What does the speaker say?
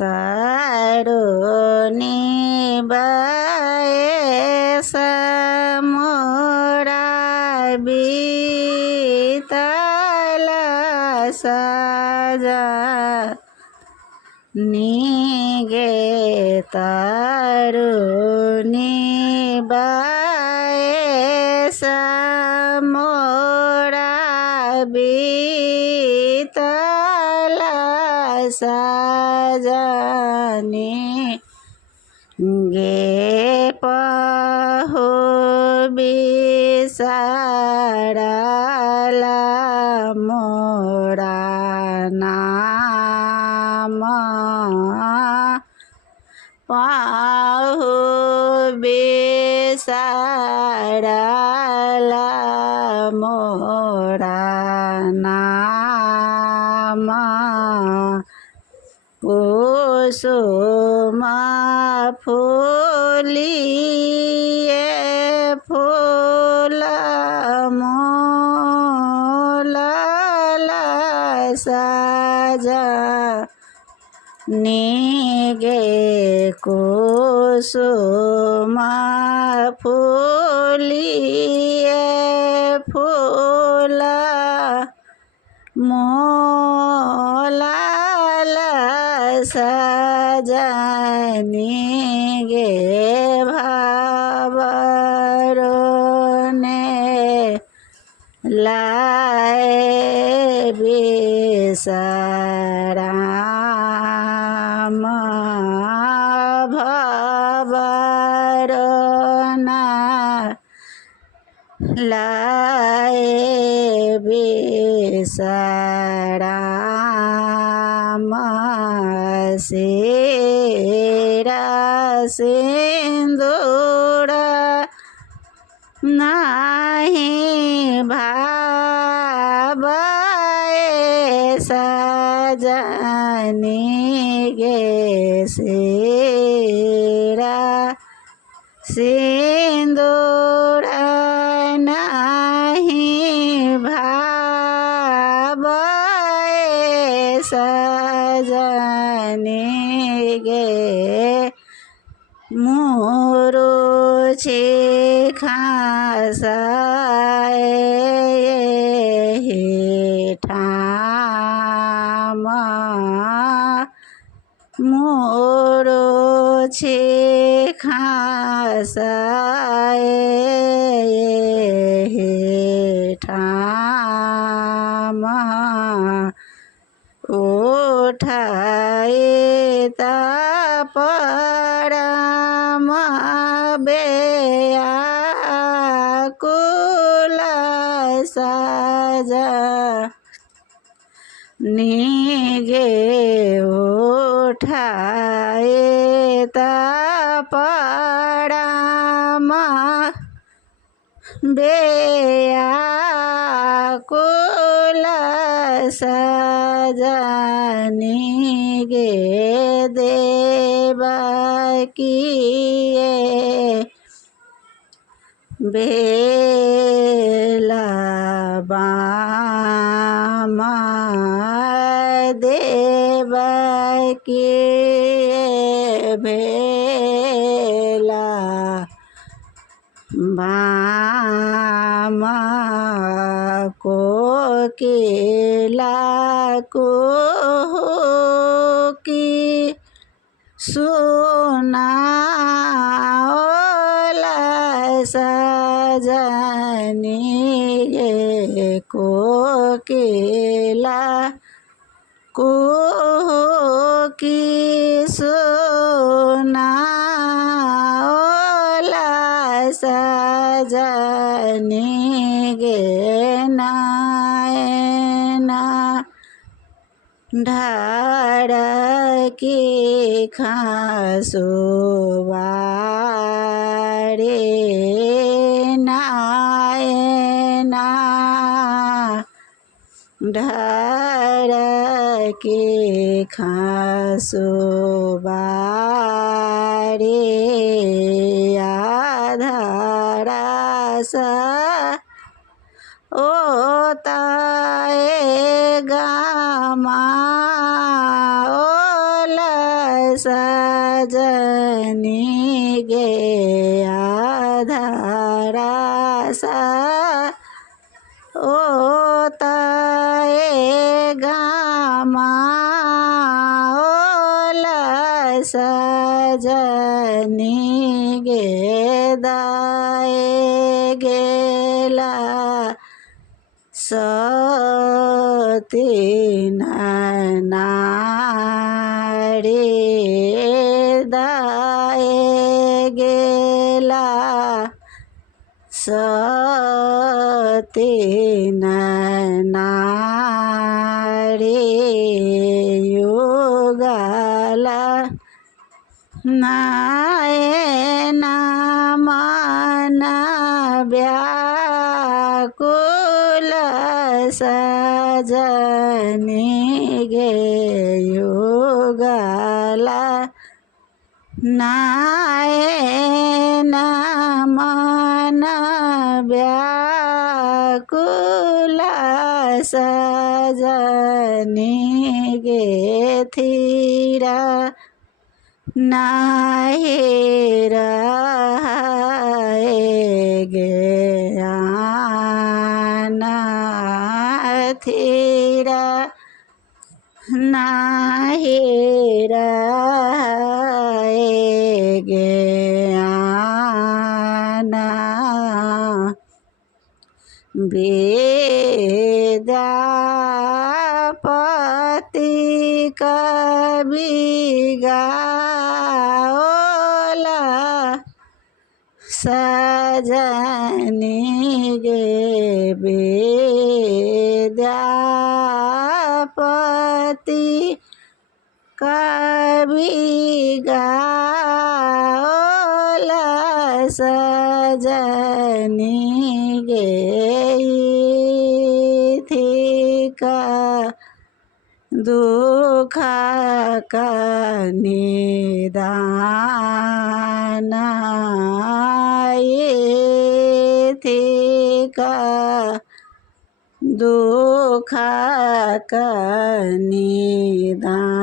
तारो निभाए समोरा बीतला साजा निगे तारो निभाए समोरा बीतला साजनी गे पहो बिसरला मोरा नाम पहो बिसरला मोरा नाम कुसुम फूलिए फूल मोल साजा निगे कुसुम फूलिए फूल मोला सजनी गे भावरो ने लाए बिसराम भावरो ना लाए बिसराम सेरा सिंदूर नहीं भावे सजनी गे सेरा सिंदूर नहीं भावे सजनी गे मोरो छे खासाए ठाम मोरो छे खासाए ठाम उठाए तापराम बेयाकुल साजा निगे उठाए तापराम बेयाकुल सजनी गे देवकीये बेला बामा देवकीये बेला बामा कोकिला कुहुकी सुनाओला सजनी गे कोकिला कुहुकी सुनाओला सजनी गे नायना ढारकी खासुवारे नायना ढारकी खासुवारे आधारा सा ओताए गामा ओला सजनी गे आधारा सा ओताए गामा ओला सजनी गे दाए गेला सती नाड़ी दाए गेला सती नाड़ी युगला नाये मन व्याकुल सजनी गे युगला नाये मन व्याकुल सजनी गे थीरा नाहि रहे गे थीरा नाहि रहे गे विद्यापति कवि गाओला सजनी गे विद्यापति कवि गाओला सजनी गे थी का दुख का निदान ये थी का दुख का निदान